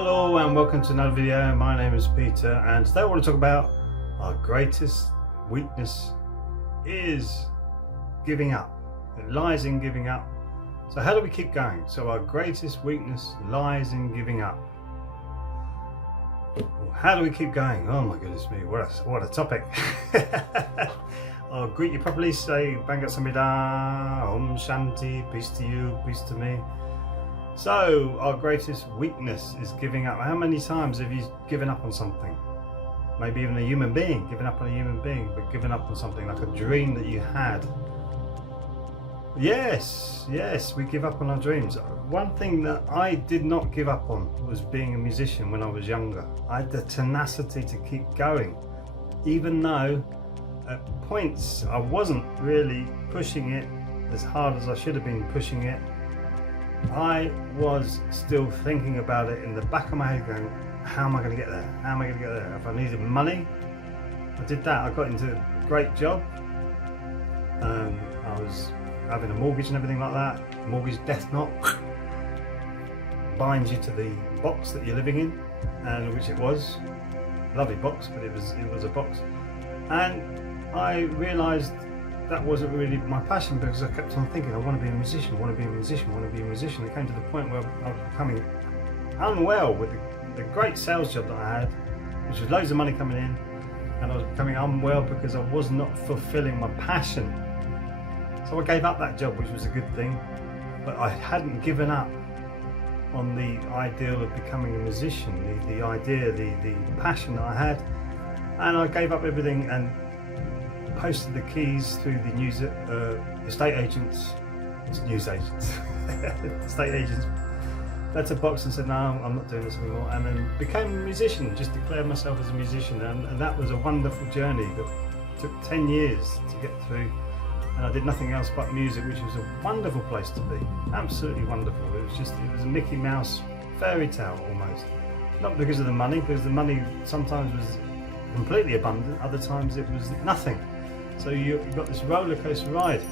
Hello and welcome to another video. My name is Peter and today I want to talk about our greatest weakness is giving up. It lies in giving up. So how do we keep going? So our greatest weakness lies in giving up. Well, how do we keep going? Oh my goodness me, what a topic. I'll greet you properly, say Bangat Samhita, Om Shanti, peace to you, peace to me. So our greatest weakness is giving up. How many times have you given up on something? Maybe even a human being, given up on a human being, but given up on something like a dream that you had. Yes, we give up on our dreams. One thing that I did not give up on was being a musician when I was younger. I had the tenacity to keep going, even though at points I wasn't really pushing it as hard as I should have been pushing it. I was still thinking about it in the back of my head going, how am I going to get there? How am I going to get there? If I needed money, I did that. I got into a great job. I was having a mortgage and everything like that. Mortgage death knot binds you to the box that you're living in, and which it was. Lovely box, but it was a box. And I realised that wasn't really my passion, because I kept on thinking, I want to be a musician, I want to be a musician, I want to be a musician. It came to the point where I was becoming unwell with the great sales job that I had, which was loads of money coming in, and I was becoming unwell because I was not fulfilling my passion. So I gave up that job, which was a good thing, but I hadn't given up on the ideal of becoming a musician, the idea, the passion that I had, and I gave up everything and posted the keys through the estate agents, letterbox, and said, no, I'm not doing this anymore, and then became a musician, just declared myself as a musician, and that was a wonderful journey that took 10 years to get through, and I did nothing else but music, which was a wonderful place to be, absolutely wonderful. It was a Mickey Mouse fairy tale almost, not because of the money, because the money sometimes was completely abundant, other times it was nothing. So you got this roller coaster ride.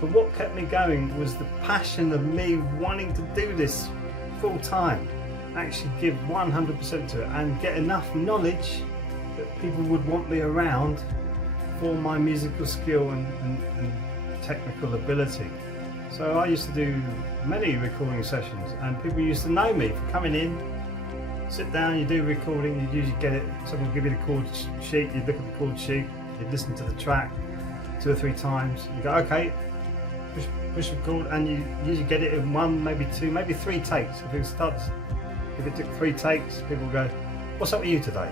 So what kept me going was the passion of me wanting to do this full time, actually give 100% to it, and get enough knowledge that people would want me around for my musical skill and technical ability. So I used to do many recording sessions, and people used to know me for coming in, sit down, you do recording, you usually get it, someone will give you the chord sheet, you look at the chord sheet, you listen to the track 2 or 3 times, you go, okay, push record, and you usually get it in 1, maybe 2, maybe 3 takes. If it took 3 takes, people will go, what's up with you today?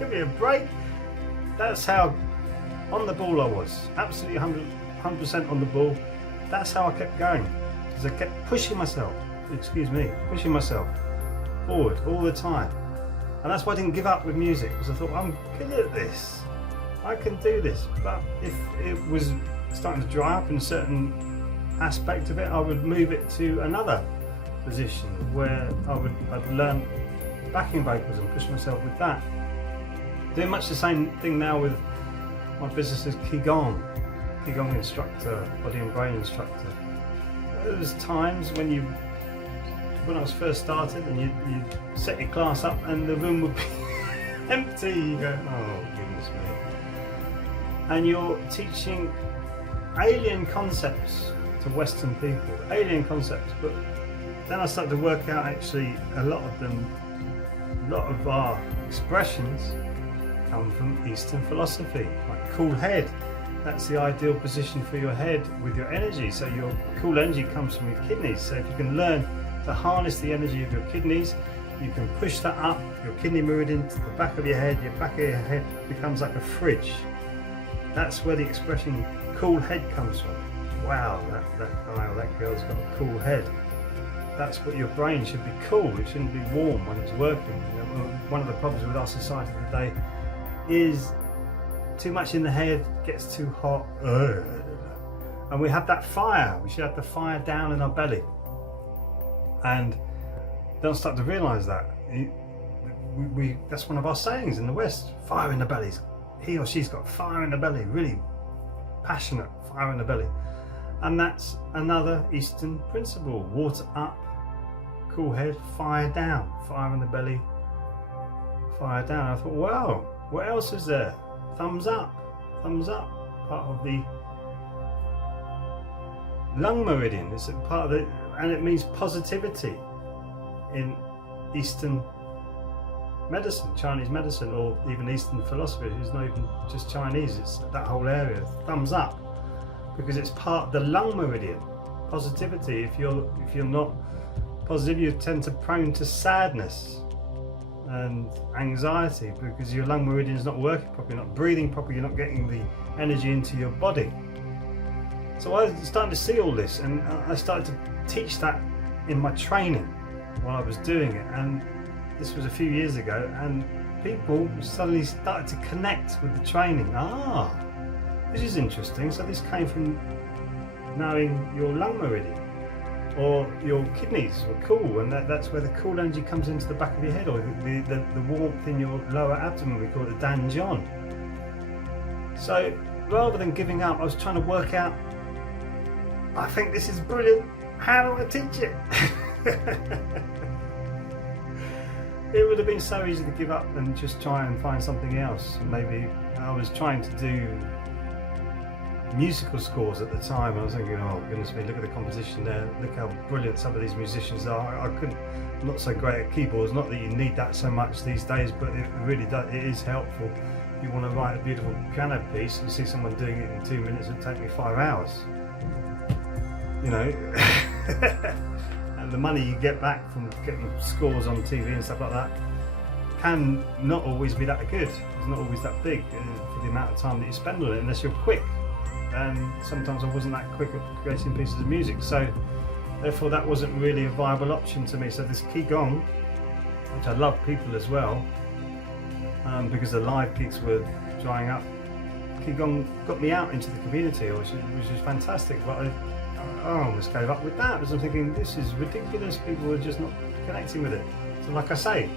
Give me a break. That's how on the ball I was, absolutely 100% on the ball. That's how I kept going, because I kept pushing myself forward all the time. And that's why I didn't give up with music, because I thought, I'm good at this, I can do this. But if it was starting to dry up in a certain aspect of it, I would move it to another position where I'd learn backing vocals and push myself with that. Doing much the same thing now with my business as Qigong instructor, body and brain instructor. There was times when I was first started, and you set your class up and the room would be empty. You go, oh goodness me. And you're teaching alien concepts to Western people, alien concepts, but then I started to work out actually a lot of our expressions come from Eastern philosophy, like cool head. That's the ideal position for your head with your energy. So your cool energy comes from your kidneys. So if you can learn to harness the energy of your kidneys, you can push that up, your kidney meridian to the back of your head. Your back of your head becomes like a fridge. That's where the expression cool head comes from. Wow, that guy or that girl's got a cool head. That's what your brain should be, cool. It shouldn't be warm when it's working. One of the problems with our society today is too much in the head, gets too hot, and we have that fire. We should have the fire down in our belly. And don't start to realise that. That's one of our sayings in the West, fire in the belly. He or she's got fire in the belly, really passionate fire in the belly. And that's another Eastern principle. Water up, cool head, fire down. Fire in the belly, fire down. I thought, wow, what else is there? Thumbs up, part of the lung meridian. It's a part of it, and it means positivity in Eastern medicine, Chinese medicine, or even Eastern philosophy. It's not even just Chinese, it's that whole area. Thumbs up, because it's part of the lung meridian. Positivity. If you're not positive, you tend to prone to sadness and anxiety, because your lung meridian is not working properly, you're not breathing properly, you're not getting the energy into your body. So I was starting to see all this, and I started to teach that in my training while I was doing it, and this was a few years ago, and people suddenly started to connect with the training. This is interesting. So this came from knowing your lung meridian, or your kidneys were cool, and that's where the cool energy comes into the back of your head, or the warmth in your lower abdomen. We call it the danjon. So rather than giving up, I was trying to work out, I think this is brilliant, how do I teach it? It would have been so easy to give up and just try and find something else. Maybe I was trying to do musical scores at the time, and I was thinking, oh goodness me, look at the composition there, look how brilliant some of these musicians are. I'm not so great at keyboards, not that you need that so much these days, but it really does, it is helpful. If you want to write a beautiful piano piece and see someone doing it in 2 minutes, it would take me 5 hours. You know, and the money you get back from getting scores on TV and stuff like that can not always be that good. It's not always that big for the amount of time that you spend on it, unless you're quick. And sometimes I wasn't that quick at creating pieces of music, so therefore that wasn't really a viable option to me. So this Qigong, which I love people as well, because the live gigs were drying up, Qigong got me out into the community, which was fantastic. But I almost gave up with that, because I'm thinking, this is ridiculous, people are just not connecting with it. So like I say,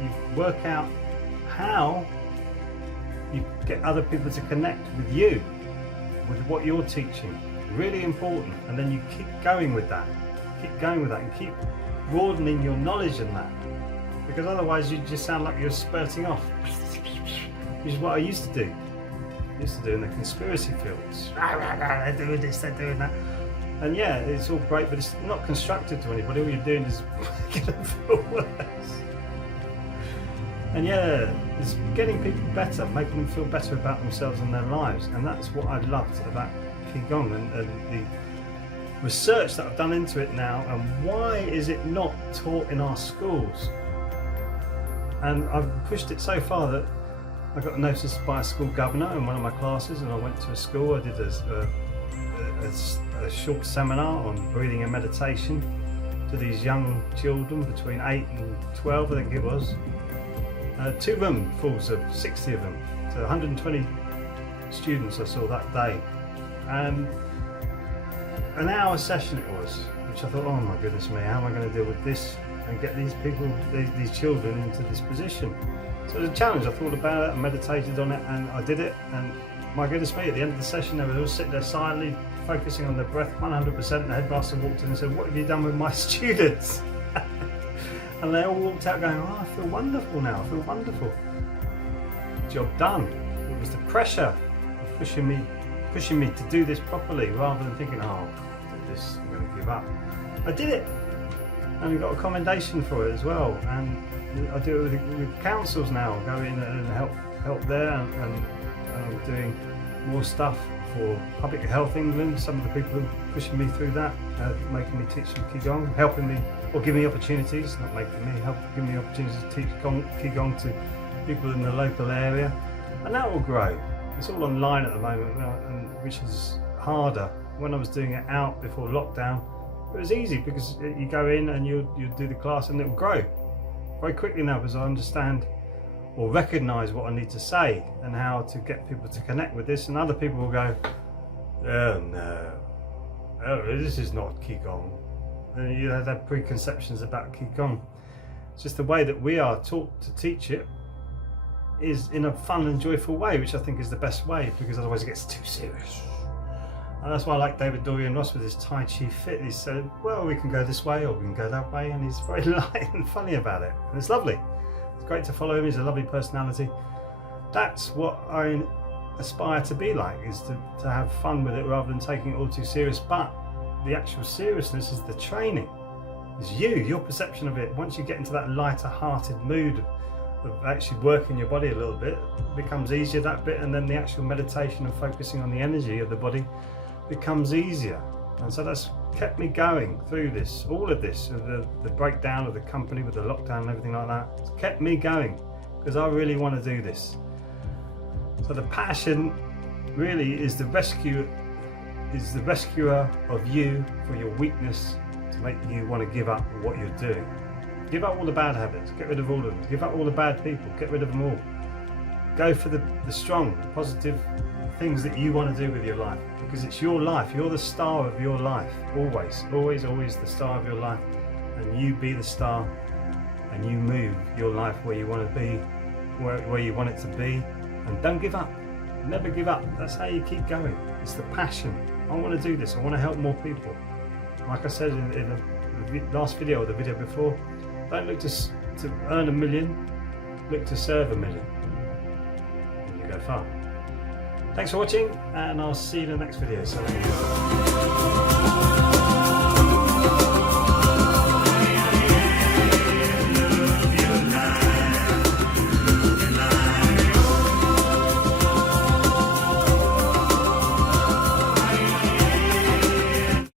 you work out how you get other people to connect with you, with what you're teaching. Really important. And then you keep going with that, and keep broadening your knowledge in that, because otherwise you just sound like you're spurting off, which is what I used to do in the conspiracy fields. They're doing this, they're doing that. And yeah, it's all great, but it's not constructive to anybody. All you're doing is making them feel worse. And yeah, it's getting people better, making them feel better about themselves and their lives. And that's what I loved about Qigong, and the research that I've done into it now, and why is it not taught in our schools? And I've pushed it so far that I got noticed by a school governor in one of my classes, and I went to a school. I did a short seminar on breathing and meditation to these young children between 8 and 12, I think it was. 2 roomfuls of 60 of them, so 120 students I saw that day. And an hour session it was, which I thought, oh my goodness me, how am I going to deal with this and get these people, these children into this position? So it was a challenge. I thought about it, I meditated on it, and I did it, and my goodness me, at the end of the session they were all sitting there silently focusing on their breath 100%, and the headmaster walked in and said, what have you done with my students? And they all walked out going, oh, I feel wonderful now, I feel wonderful. Job done. It was the pressure of pushing me to do this properly, rather than thinking, oh, I'll do this, I'm going to give up. I did it, and we got a commendation for it as well. And I do it with councils now, go in and help there, and I'm doing more stuff for Public Health England. Some of the people are pushing me through that, making me teach some Qigong, helping me, or giving me opportunities, not making me, giving me opportunities to teach Qigong to people in the local area, and that will grow. It's all online at the moment, and which is harder. When I was doing it out before lockdown, it was easy, because you go in and you do the class and it will grow very quickly now, because I understand or recognise what I need to say and how to get people to connect with this. And other people will go, oh no, this is not Qigong. And you have preconceptions about Qigong. It's just the way that we are taught to teach it is in a fun and joyful way, which I think is the best way, because otherwise it gets too serious. And that's why I like David Dorian Ross with his Tai Chi Fit. He said, well, we can go this way or we can go that way, and he's very light and funny about it. And it's lovely. It's great to follow him. He's a lovely personality. That's what I aspire to be like, is to have fun with it rather than taking it all too serious. But the actual seriousness is the training. It's your perception of it. Once you get into that lighter hearted mood of actually working your body a little bit, it becomes easier, that bit, and then the actual meditation and focusing on the energy of the body becomes easier. And so that's kept me going through this, all of this, the breakdown of the company with the lockdown and everything like that. It's kept me going because I really want to do this. So the passion really is the rescuer of you for your weakness, to make you want to give up what you're doing. Give up all the bad habits, get rid of all of them. Give up all the bad people, get rid of them all. Go for the strong, positive things that you want to do with your life, because it's your life. You're the star of your life, always, always, always the star of your life. And you be the star, and you move your life where you want to be, where you want it to be. And don't give up. Never give up. That's how you keep going. It's the passion. I want to do this. I want to help more people. Like I said in the last video or the video before, don't look to earn $1 million, look to serve $1 million. And you go far. Thanks for watching, and I'll see you in the next video. So